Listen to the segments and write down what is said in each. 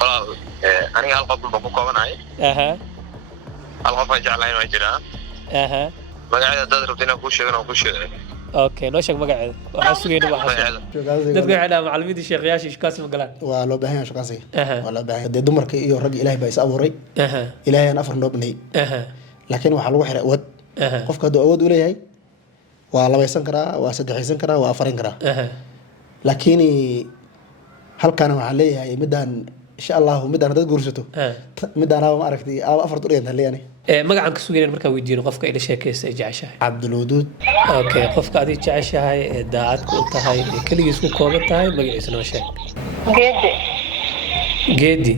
والله أنا هالقف بكون هاي أها هالقف جعلين وجرا أها مقعد دad rabtay inaan kuu sheegano kuu sheegay أوكي نوشك مقعد وحاسوين وحاسوين dadku waxay dhahaan macallimiinta sheekhayaasha ishkaasi ma galaan waa loo baahan yahay shaqaasi Aha. waa loo baahan yahay dee dumarka iyo rag ilaahay baa is abuuray Aha ilaahay aan afar noo banay Aha laakiin waxaa lagu xiray awood Aha qofka hadduu awood u leeyahay waa labaysan karaa waa saddexaysan karaa waa afarin karaa Aha laakiin halkan waxaan leeyahay midaan insha allahu midaan dad guursato midaan ma aragtay afar u dhiganta leeyani magacan ka sugeynaa markaa weydiino qofka ila sheekaysta ay jeceshahay cabdulwaduud okay qofka adiga jeceshahay ee daacad ku tahay ee kaligiis ku kooban tahay magaciisa noo sheeg geedi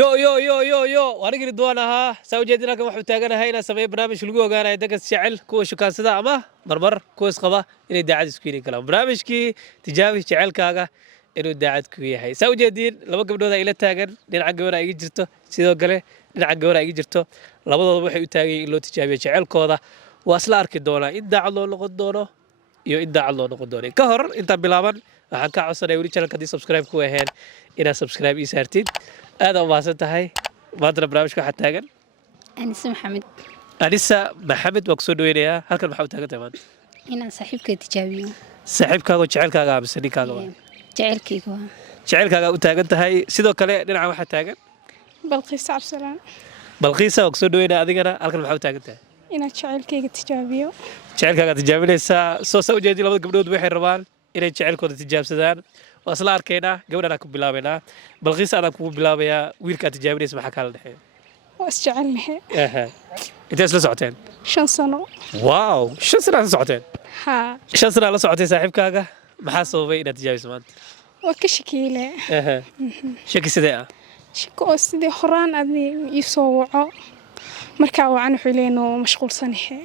yo anigii ridwaan ahaa saa ujeedin halkan waxuu taaganahay inaan sameeyo barnaamij lagu ogaanayo dadkas jecel kuwa shukaansada ama marmar kuwas qaba inay daacad isku yini kalaan barnaamijkii tijaabi jecelkaaga inuu daacad ku yahay saa ujeediin laba gabdhood ila taagan dhinaca gabar ay iga jirto sidoo kale dhinaca gabar ay iga jirto labadooda waxay u taagan in loo tijaabiyo jecelkooda waa isla arki doonaa in daacad loo noqon doono iyo in daacad loo noqon doono ka hor intaan bilaaban waxaan ka codsanaya weli channelka haddii subscribe ku ahayn inaad subscribe ii saartid aad u mahadsan tahay maantana barnaamijka waxaa taagan anisa maxamed waa kusoo dhaweynayaa halkan maxaa u taagan tahay maanta inaan saaxiibkay tijaabiyo saaxiibkaaga jecelkaaga mise ninkaaga waa jaceylkayga waa jecelkaaga u taagan tahay sidoo kale dhinaca waxaa taagan balqiis cabsalaan balqiisa waa kusoo dhaweynaya adigana halkan maxaa u taagan tahay inaan jaceylkayga tijaabiyo jecelkaaga tijaabinaysaa soo saa ujeedin labada gabdhood waxay rabaan inay jecelkooda tijaabsadaan waa isla arkaynaa gabadhan aan ku bilaabaynaa balqiisa adaan kugu bilaabayaa wiilkaa tijaabinaysa maxaa kaala dhexeeya waa isjecelnahe intee isla socoteen 5 sano waaw 5 sano isla socoteen haa 5 sano la socotay saaxiibkaaga maxaa sababay inaad tijaabiso maanta waa ka shakiile shaki sidee ah shako oo sidii horaan adii ii soo waco markaa wacan wuxuu leeyahay mashquulsanahe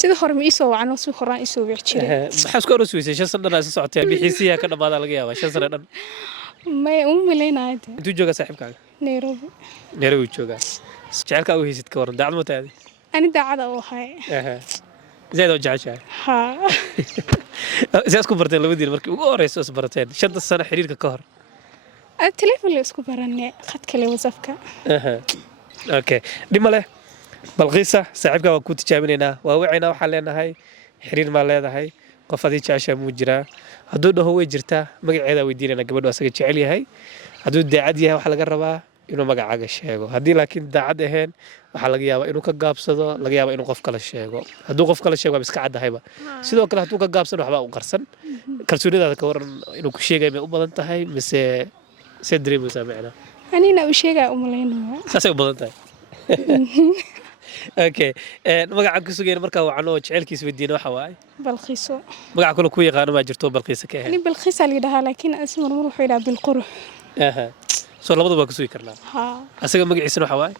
sidii hore ma ii soo wacan si horaan ii soo wici jiray maxaa isku aroos weysay 5 sano isla socoteen bixiisiya ka dhamaada laga yaabaa 5 sano dhan may u maleynaa intuu jooga saaxiibkaaga Nairobi jooga jecelka u haysid ka waran daacad ma taadi ani daacada u ahay زيد وجعشها ها زي اسكو برتين لودين مركي ugu horeyso is barateen 5 sano xiriirka ka hor telefoon la isku baranay khadka le wasafka okay dhimale balqiisa saaxiibka waa ku tijaabinayna waa wacayna waxa leenahay xiriir ma leedahay qof adii jecesha muu jiraa hadduu dhaho way jirtaa magaceeda weydiinayna gabadhu asaga jecel yahay hadduu daacad yahay waxa laga rabaa inuu magacaaga sheego haddii laakiin daacad ahayn waxa laga yaabaa inuu ka gaabsado laga yaabaa inuu qof kale sheego hadduu qof kale sheego iska cadahayba sidoo kale hadduu ka gaabsado waxba u qarsan kalsoonidaada ka waran inuu ku sheegay ma u badan tahay mise se dareemaysaa macna anina u sheegaa u maleynaa saasay u badan tahay okay magaca ku sugeen markaa waxaan oo jecelkiis weydiina waxa waay balqiiso magaca kale ku yaqaan ma jirto balqiisa ka ahayn ani balqiisa la yiraahdaa laakiin asmar wuxuu yiraahdaa bilqurux soo labadaba ku sugi karnaa asaga magaciisa waxa waay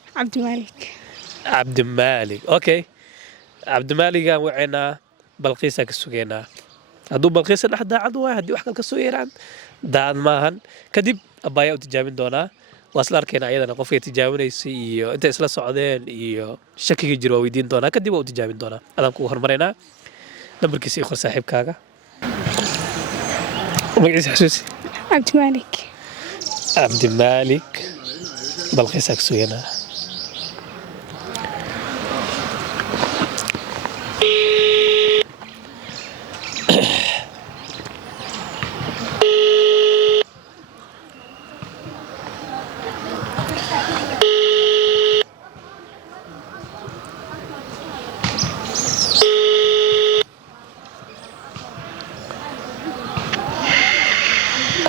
Cabdimalik okay Cabdimaligan waxayna balqiisa ka sugeynaa hadduu balqiisa dhex daacad waay haddii wax kale ka soo yeeraan daacad maahan kadib abaya u tijaabin doonaa waa isla arkaynaa ayadana qofkay tijaabinaysa iyo intay isla socdeen iyo shakiga jiro waa weydiin doonaa kadib waa u tijaabin doonaa adaan kugu hormaraynaa nambarkiisa iyo qor saaxiibkaaga magaciisa xasuusi Cabdimalik balqiisa ka sugeynaa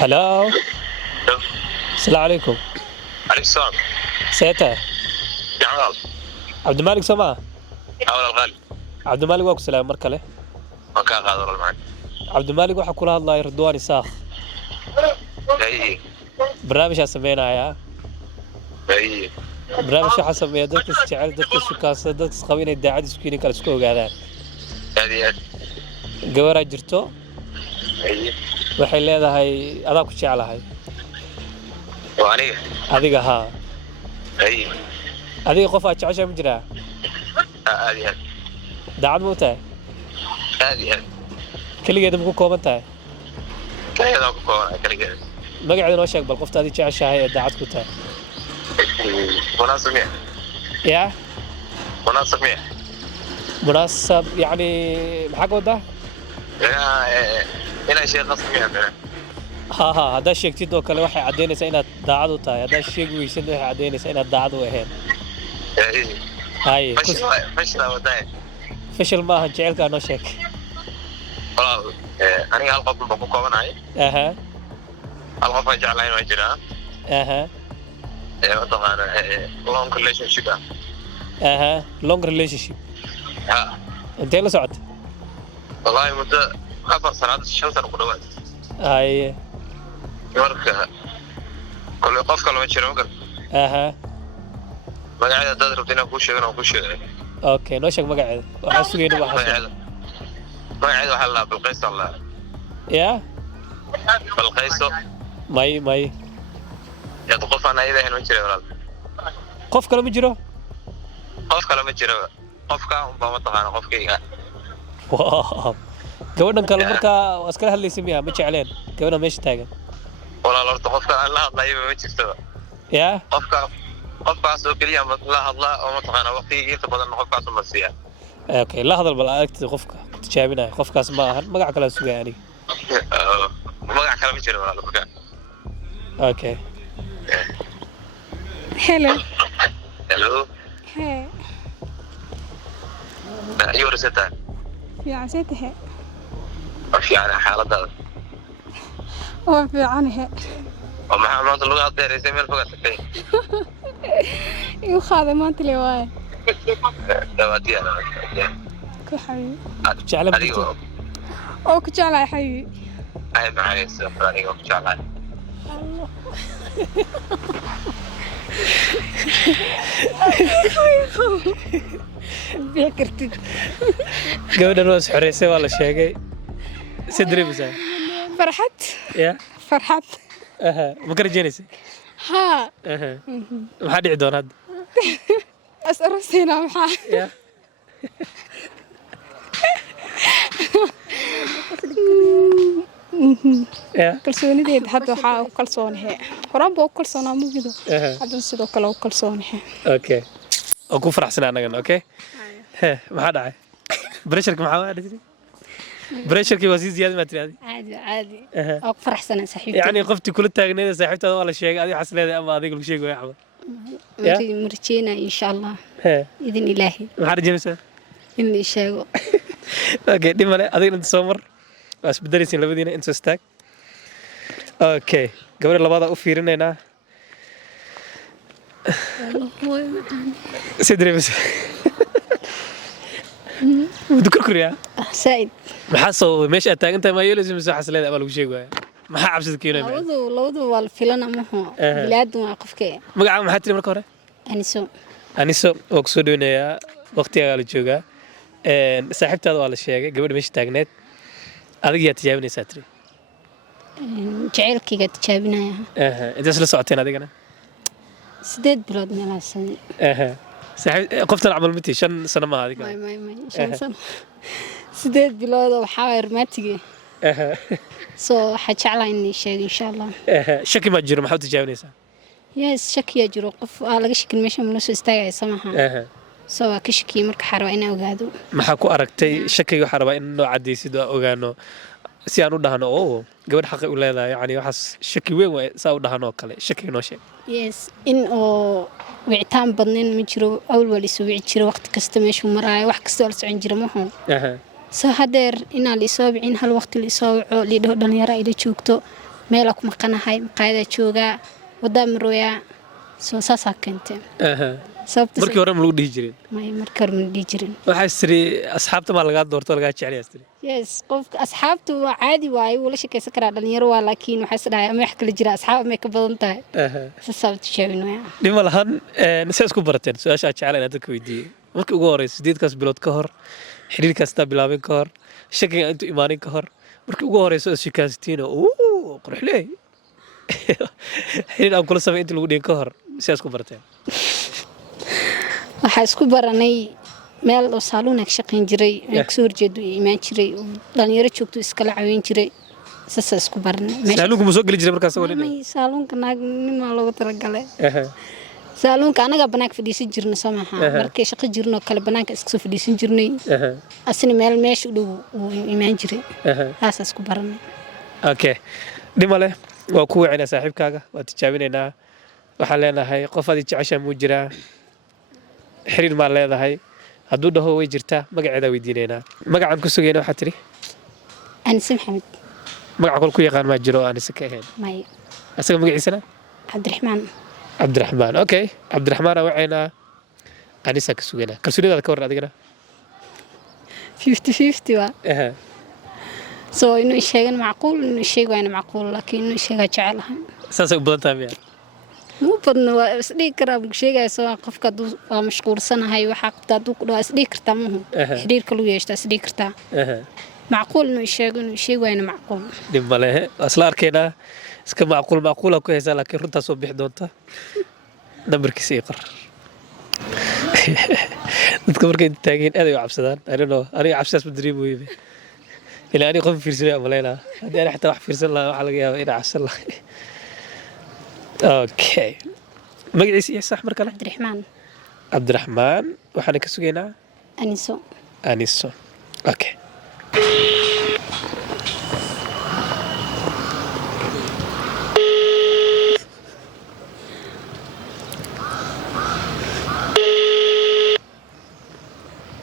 هلا السلام عليكم. عليكم السلام. سيتا جعل عبد المالك سما أول الغالي عبد المالك واكو سلام مركله وكان قادر معك عبد المالك waxa kula hadlay Ridwaan Isaaq أي barnaamij sameynaya أي barnaamij waxa sameeya dadka jecel dadka sukaasa dadka qabin ay daacad isku keenin kala isku ogaadaan هذه gabar jirto أي waxay leedahay adaa ku jecelahay وأنا adiga ha أي adiga qof aad jeceshahay ma jiraa هذه daacad ma tahay هذه kaligeed ma ku kooban tahay كذا كوكو كذا magaceeda noo sheeg bal qofta aad jeceshahay ee daacad ku tahay مناسب مية yaa مناسب مية munaasab yacni maxaa ka wadaa هنا شيء قصد مية ha ha haddaad sheegtid oo kale waxay caddaynaysaa inaad daacad u tahay haddaad sheegi weysid waxay caddaynaysaa inaad daacad u ahayn haye فشل وداي fashil ma ahan jecelkaa noo sheeg والله أنا هالقبل بقول كمان هاي aha القبل جعل هاي وجرا aha طبعا long relationship aha long relationship ها intee la socotay والله مدة 4 سنوات 5 سنة كلها haye marka kale qof kale ma jiro magar aha magaceeda dad rabta inaan kuu sheegana kuu sheegay okay noo sheeg magaceeda waxaa sugayna magaceeda waxaa la bilqays allah yaa bilqayso may yad qof aan ayada ahayn ma jiro walaal qof kale ma jiro qof kale ma jiro qofka un baa ma taqaana qofkayga wow gabadhan kale markaa waa iskala hadlaysa miya ma jecleen gabadhan meesha taagan walaal horta qofka aan la hadlayo ma jirto yaa qofkaas oo keliya ma la hadlaa oo ma taqaana waqtiga inta badan qofkaas ma siiya okay la hadal bal aragtida qofka ku tijaabinaya qofkaas ma ahan magac kale sugay aniga magac kale ma jiro walaal marka okay hello hello hee أيوة رسالة fiican see tahay يعني حالة هذا waa fiicanahe ومحمد اللغة الدير يسمي الفقط igu qaaday maanta le waaye دواتي أنا ku xabiibi jeclan أديو oo ku jeclahay xabiibi أي معي السفر أديو إن شاء الله bixi kartid gabadhan waa isxoreysay waa la sheegay si dareemaysaa farxad yaa farxad aha ma ka rajaynaysay haa aha maxaa dhici doona hadda as aragtayna maxaa yaa yaa kalsoonideeda hadda waxaa u kalsoonahe horaan baa u kalsoonaa mugido aha haddana sidoo kale u kalsoonahe okay oo ku faraxsanaa annagana okay he maxaa dhacay bresharka maxaa waa dhigtay bresharkii waa sii ziyaadi maa tiraahday caadi aha oo ku faraxsanaa saaxiibtay yacni qoftii kula taagneeda saaxiibtaada waa la sheegay adiga xas leedahay ama adiga lagu sheegi waayo camal yaa marjeena insha allah he idin ilaahi maxaa rajaynaysaa in la sheego okay dhib male adigna inta soo mar waa isbedelaysiin labadiina inta istaag okay gabadha labaada u fiirinaynaa si dareemaysa wudu kurkuriyaa saaid maxaa soo meesha aad taagan tahay maa yeelaysa mise waxaas leedahay ama lagu sheegi waaya maxaa cabsida keenaya labadu waa la filana maho bilaadan waa qofka magacaaga maxaa tiri marka hore aniso aniso waa kusoo dhaweynayaa waqtigaagaa la joogaa saaxiibtaada waa la sheegay gabadha meesha taagneed adiga yaa tijaabinaysaa tiri jaceylkayga tijaabinaya intaas la socoteen adigana 8 bilood meelaasan qoftan camal miti 5 sano maaha adiga shan sano 8 bilood waxaa waay romantige soo waxaa jeclaa in sheego insha allah shaki ma jiro maxaa u tijaabinaysaa yes shakiyaa jiro qof aa laga shakin meesha ma soo istaagaya samaha soo waa ka shakiyay marka xarwa inaan ogaado maxaa ku aragtay shakiga waxaa rabaa in noo cadaysid oo ogaano si aan u dhahno oo gabadh xaqi u leedahay yani waxaas shaki weyn waay saa u dhahno oo kale shakiga noo sheeg yes in oo wicitaan badnayn ma jiro awal waa lisoo wici jiro waqti kasta meeshuu maraayo wax kasta waa la socon jira maho soo hadeer inaa liisoo wicin hal waqti liisoo waco liidhaho dhalinyaro ayla joogto meelaa ku maqanahay maqaayadaa joogaa wadaa marooyaa soo saasaa keentee markii hore ma lagu dhihi jirin markii hore ma dhihi jirin waxaa tiri asxaabta maa lagaa doorto lagaa jecelayaa tiri yes qofka asxaabtu waa caadi waaye wuu la shakaysan karaa dhalinyaro waa laakiin waxaa is dhahay ama wax kala jira asxaab amay ka badan tahay saasaa tijaabin waya dhima lahan see isku barateen su-aasha aad jeclaan dadka weydiiyey markii ugu horeysa 8kaas bilood ka hor xiriirkaastaa bilaabin ka hor shakiga intuu imaanin ka hor markii ugu horeysa oo shikaasitiina qorxleey xiriir aan kula samay inta lagu dhihin ka hor see isku barateen waxaa isku baranay meel oo saaluun ka shaqayn jiray aan kasoo horjeedo imaan jiray dhalinyaro joogto iskala caawin jiray sasa isku barnay saaluunka ma soo geli jiray markaas oo may saaluunka naag nin waa loogu talagalay saaluunka anaga banaanka fadhiisan jirnay samaha markay shaqo jirno kale banaanka iska soo fadhiisan jirnay asna meesha u dhow uu imaan jiray taas isku barnay okay dhimale waa ku wacina saaxiibkaaga waa tijaabinaynaa waxaan leenahay qof aad jeceshaa muu jiraa xiriir ma leedahay hadduu dhaho way jirtaa magaceeda weydiinaynaa magacaan ku sugayna waxaa tiri Anise Maxamed magaca kol ku yaqaan ma jiro Anise ka ahayn may asaga magaciisana Cabdiraxmaan okay Cabdiraxmaan wacayna Anise ka sugayna kalsoonidaada ka war adigana 50-50 waa soo inuu sheegan macquul inuu sheegayna macquul laakiin inuu sheega jecelahay saasay u badan tahay miya muu badna waa isdhigi karaa sheegayso qofka waa mashquulsanahay waxa qabtaa duu dhaw isdhigi kartaa muhu xiriirka lagu yeeshtaa isdhigi kartaa macquul inuu sheegayna macquul dib male asla arkeenaa iska macquul ku haysaa laakiin runtaa soo bixi doonta nambarkiisa ii qor dadka markay taageen aad ay u cabsadaan aniga cabsidaas ma dareemoybe ilaa aniga qof fiirsanay amaleynaa haddii ani xataa wax fiirsan lahaa waxaa laga yaabaa inaa cabsan lahay okay magaciisa iyo sax mar kale Cabdiraxmaan waxaan ka sugaynaa Aniso okay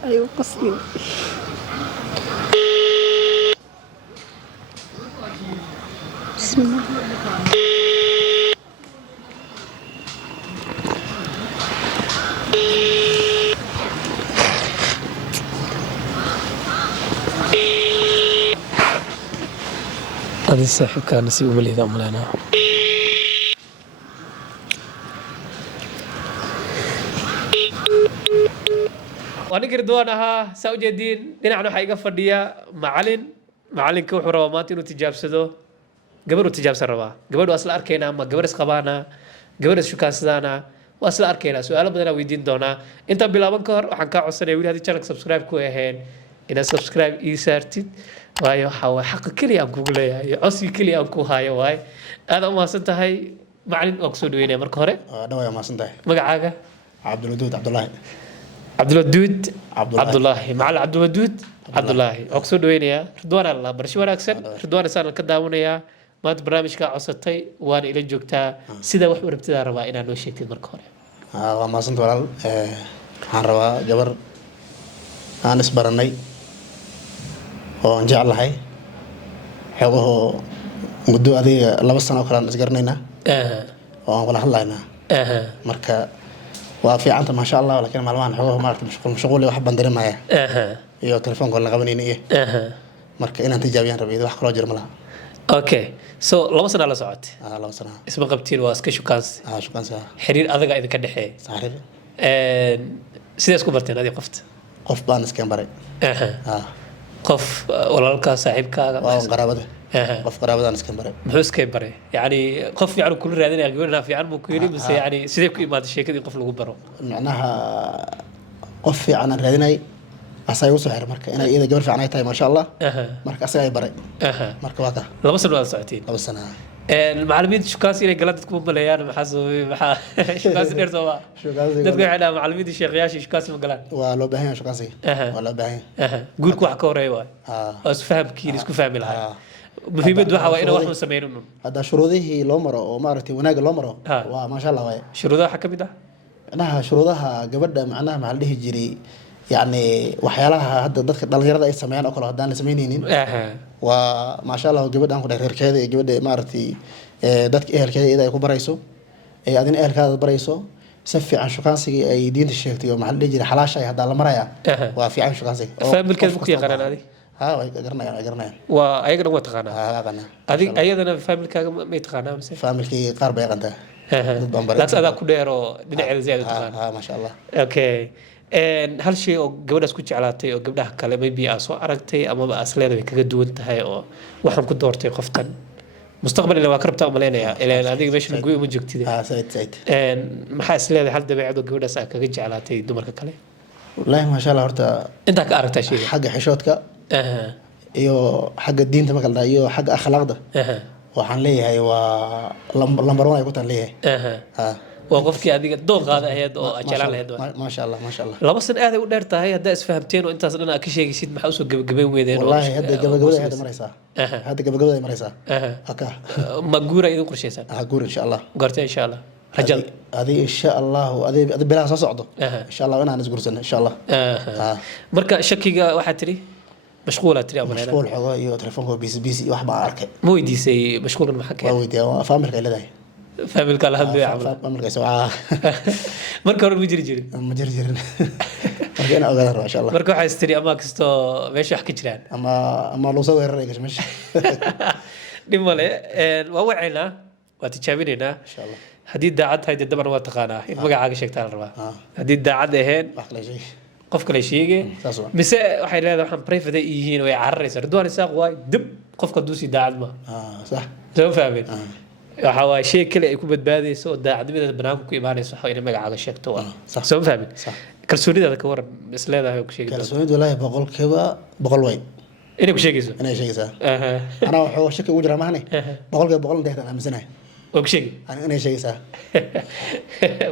أيوة قصدي بسم الله هذا الصاحب كان نسيب ملي ذا ملانا وأنا كردوانها سوجي دين دين عنو حقيقة فردية معلن كوحو رواماتي تجاب سدو قبل تجاب سروا قبل أصل أركينا ما قبل سقبانا قبل شو كاسدانا وأصل أركينا سؤال بدنا ويدين دونا أنت بلا بنكر وحنكا عصري ويل هذه channel سبسكرايب كويهين إن سبسكرايب إيسارتد waayo waxa way xaq kaliya aan kugu leeyahay codsi kaliya aan ku hayo waay aad u maasantahay macallin oo soo dhaweynay marka hore dhawaa maasantahay magacaaga Cabdulaahi Cabdulaahi oo soo dhaweynaya Ridwaan Allah barshi wanaagsan Ridwaan isaan ka daawanayaa maad barnaamijka codsatay waan ila joogtaa sida wax u rabtida rabaa inaan noo sheegtid marka hore waa maasantahay walaal waxaan rabaa gabar aan isbaranay oo aan jeclahay xogaho muddo adiga 2 sano kala isgarnayna oo aan wala hadlaynaa marka waa fiicanta ma sha Allah laakiin maalmahan xogaho maartay mashquul wax bandarimaya iyo telefoonka la qabanayay marka inaan tijaabiyaan rabay wax kala jir malaha okay so 2 sano la socotay 2 sano isma qabtiin waa iska shukaans xiriir adaga idinka dhaxeey saaxiib sidaas ku barteen adii qof baan iska baray qof walaalka saaxiibkaaga qaraabada qof qaraabadaan iska baray muxuu iska baray yani qof fiican ku raadinaya gabadha fiican buu ku yiri mise yani sidee ku imaad sheekadii qof lagu baro macnaha qof fiican aan raadinay asay u soo xir marka inay iyada gabar fiican ay tahay ma sha Allah marka asay ay baray marka waa ka 2 sano aad socotiin 2 sano المعلمين شكاس إلى قلت كم بليان محاسوي شكاس دير سوا تذكر على معلمين الشيخ ياشي شكاس مقلان ولو بهين شكاسي ولا بهين قول كوا حكوري واي بس فهم كير اسكو فاهم لها مهمة دوحة وإنا واحد مسمينهم هذا شروطه لومرو ومارتي وناق لومرو وما شاء الله واي شروطها حكم ده أنا شروطها قبل معناها مع اللي هجري يعني وحيالها هذا ضد دليرة أي سمعان أكله هدان لسمينين وما شاء الله قبل أنكم غير كذا قبل مارتي ضد أهل كذا إذا يكون بريسو أدين أهل كذا بريسو سفي عن شقانسي أي دين الشيخ يوم محل يجري حلاش أي هذا المرايا وفي عن شقانسي فاهم الكلام كي قرن هذه قرنا وأيضا هو تقانا هذه أيضا فاهم الكلام ما يتقانا مثلا فاهم الكي قارب يقنده لا تأذى كديرو دنيا زيادة تقانا ما شاء الله أوكي hal shay oo gabadhaas ku jeclaatay oo gabdhaha kale maybe aad soo aragtay ama ba asleeda way kaga duwan tahay oo waxaan ku doortay qoftan mustaqbalina waa ka rabtaa umaleynaya ilaa adiga meesha guuy uma joogtid maxaa asleeda hal dabeecad oo gabadhaas aad kaga jeclaatay dumarka kale wallaahi ma sha Allah horta inta ka aragtaa shay xagga xishoodka iyo xagga diinta marka la dhaho iyo xagga akhlaaqda waxaan leeyahay waa lambar 1 ay ku tan leeyahay waa qofkii adiga dooqaada ahayd oo ajalaan lahayd maasha Allah laba san aad ay u dheer tahay hadda isfahamteen oo intaas dhan aad ka sheegaysid maxaa usoo gabagabeyn weydeen wallahi hadda gabagabada ay maraysaa aka ma guura idin qorshaysan guur insha Allah goorta insha Allah rajal adi insha Allah adi bilaha soo socdo insha Allah inaan isguursan insha Allah marka shakiga waxa tiri مشغولة تري أمانة مشغول حقا يو تلفونك بيسي واحد بعرك مو يدي سي مشغول المحكي مو يدي فامر كيلا داي فامر كلا هم بيعمل فامر كيسوا مركو مجري جري مجري مركينا أقدر ما شاء الله مركو حيستري أما كستو مش يحكي جران أما لو سوى الرئيس مش دمله ووعينا وتشابيننا إن شاء الله حديد داعد هاي الدبر واتقانا ما قاعد شيء تعال ربع حديد داعد هين أحلى شيء qof kale sheegay mise waxay leedahay waxaan private yihiin way cararaysaa ridwaan isaaq waay dib qofka duusi daacad ma sax soo fahmeen waxa waa shay kale ay ku badbaadayso oo daacadnimada banaanka ku imaanayso waxa inay magacaaga sheegto soo fahmeen kalsoonida ka waran is leedahay ku sheegay kalsoonida wallahi boqol way inay ku sheegayso ana waxa shaki ugu jira maahane boqol inta aan aaminsanahay وكشيء أنا شيء سا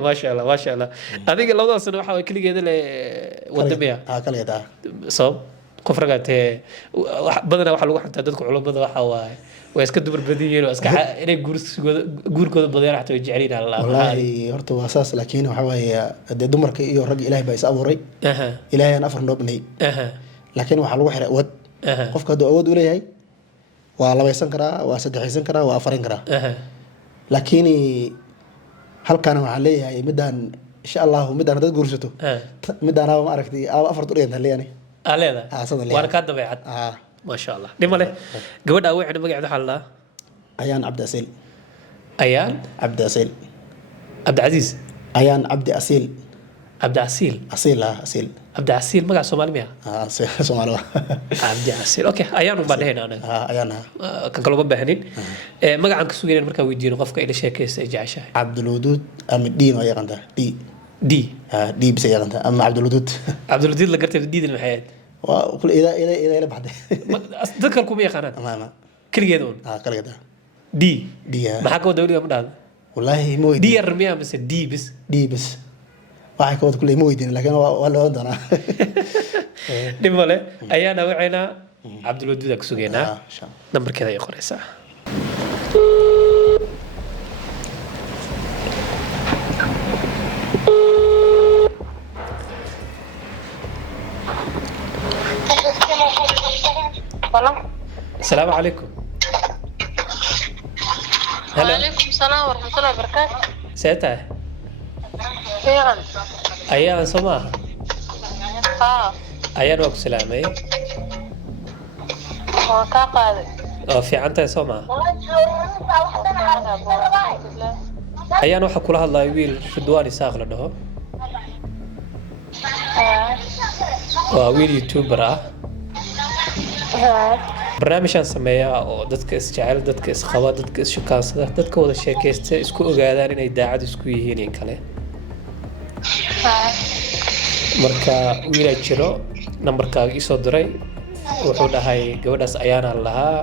ما شاء الله ما شاء الله هذيك اللوضة سنة واحد كل جدة ل ودمية كل جدة صوب كفرقات بدنا واحد لو حتى تدخل علوم بدنا واحد ويسكت بالبديين واسك إني جور كذا بدنا حتى يجعلين على الله والله هرتو أساس لكن وحوي دمر كي يرجع إلهي بيس أبوري إلهي أنا أفرن نبني لكن واحد لو حرق ود قف كده أود إلهي والله بيسنكرا واسد حيسنكرا وأفرنكرا لكن هل كان عليه مدان إن شاء الله مدان هذا جورسته مدان أنا ما أعرف أو أفرط أريد هل يعني عليه ده وأنا كاتب بعد ما شاء الله ليه ماله جود أوي إحنا بقعد حلا أيان عبد أسيل أيان عبد أسيل عبد العزيز أيان عبد أسيل عبد عسيل أسيل عبد عسيل ما قاعد سومالي مياه سومالي عبد عسيل أوكي أيان وبعدين أنا أيان كان كلهم بهنين ما قاعد كسوقين المركب ويدينه قفك إلى شيء كيس جعشة عبد الودود أم الدين ويا قنده دي بس يا قنده أما عبد الودود لقرت الدين المحيط وكل إذا بعد ذكركم يا خانات ما كل جدون كل جدا دي ما حكوا دولي من هذا والله مو دي الرمية بس دي بس waxay ka wada kulay mooyidin laakiin waa loo doonaa dhimale ayaana wacayna Cabdulwaduud ku sugeynaa nambarkeeda ay qoraysaa السلام عليكم وعليكم السلام ورحمة الله وبركاته سيتاه فعلا أيان سماها أيان وقت سلامي وكاقادي في عنتا سماها أيان وحا كلها الله يويل ردواني ساغل أنه وويل يوتيوبر barnaamijaan sameeyaa oo dadka isjecel dadka isqaba dadka isshukaansada dadka wada sheekaysta isku ogaadaan inay daacad isku yihiin in kale marka wiilaa jiro nambarkaaga isoo diray wuxuu dhahay gabadhaas ayaana lahaa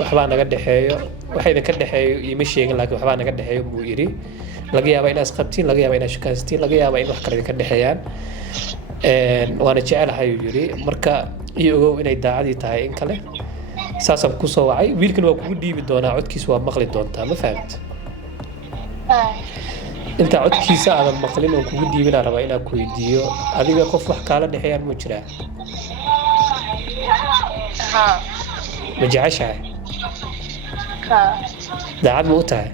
waxbaa naga dhexeeyo waxayna ka dhexeeyo ima sheegin laakiin waxbaa naga dhexeeyo buu yidhi laga yaabaa inaad isqabtiin laga yaabaa inaad shukaansatiin laga yaabaa in wax kale idinka dhexeeyaan waana jecelahay uu yidhi marka iyo ogow inay daacadii tahay in kale saasaan ku soo wacay wiilkan waa kugu dhiibi doonaa codkiisa waa maqli doontaa ma fahamta inta codkiisa aadan maqlin oo kugu dhiibinaa rabaa inaan ku weydiiyo adiga qof wax kaala dhexeeyaan ma jiraa ma jeceshahay daacad ma u tahay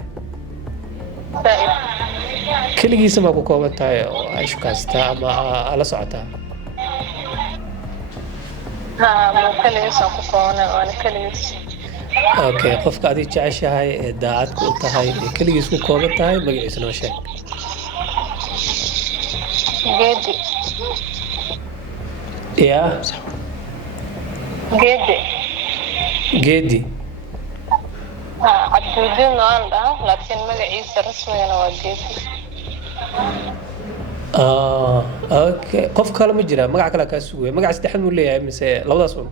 keligiisa maa ku kooban tahay oo ay shukaansataa ama ala socotaa اوكي قفك ادي جعشهاي داعدك u tahay kaligiis ku kooban tahay magaciisa noo sheeg geedi cabduldiin waan dhahaa laakiin magaciisa rasmigana waa geedi اوكي قف kale ma jira magac kale ka sugay magac saddexaad muu leeyahay mise labadaas un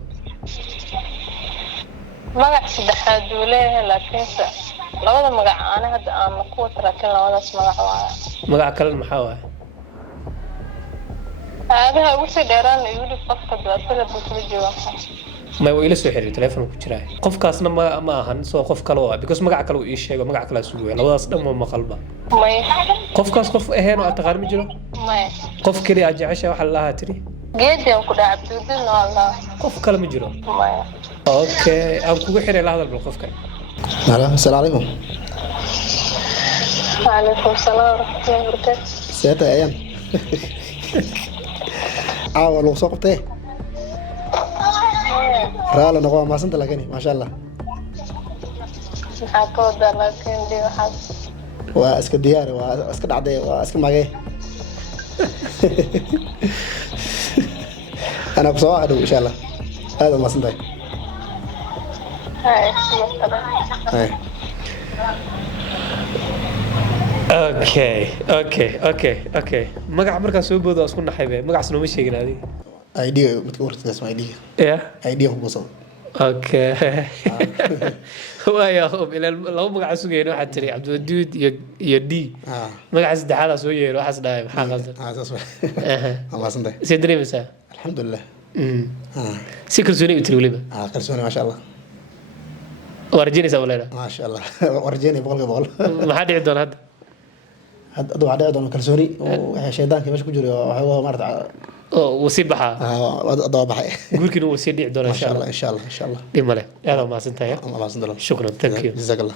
magac saddexaad uu leeyahay laakiinse labada magac ana hadda aan ku tarakin labadaas magac waa magac kale maxaa waaye aabaha ugu sii dheeraan yidhi qofka daatada bulshada jooga ma way ila soo xiriir telefoon ku jiraa qofkaasna ma ahan soo qof kale oo because magac kale uu ii sheego magac kale isugu weey labadaas dhan ma maqalba may qofkaas qof aheen oo taqaan ma jiro may qof kale aad jeceshay waxa la tiri geedkan ku dhac abduudin wala qof kale ma jiro may okay aan kugu xiray la hadal qofkan السلام عليكم وعليكم السلام ورحمة الله وبركاته سيادة أيام عاول وسقطه رالا نقوى ما سنت لكني ما شاء الله حكود لكن دي واحد واسك ديار واسك دعدي واسك معي أنا بصراحة إن شاء الله هذا ما سنت هاي مثلا هاي okay magac markaa soo boodo isku naxaybe magac soo ma sheegin adiga ID متكورت اسمه ID yeah ID هو بوصل okay waayo ila laba magac sugayno waxa tiri Cabdiwaduud iyo D magac saddexaad soo yeero waxaas dhaay maxaa qaldan اساس الله سنت sidri masa الحمد لله si kalsooni u tiri waliba كرسوني ما شاء الله warjinaysa walaala ما شاء الله ورجيني بقول maxaa dhici doona hadda هذا وعدي أدون كرسوني وشيطان كيف مش كجوري وهو مرت oo wasi baxa أضرب حي guurkina wasi dhici doona ما شاء الله إن شاء الله إن شاء الله dhimale aad ma santahay الله سنت shukran thank you جزاك الله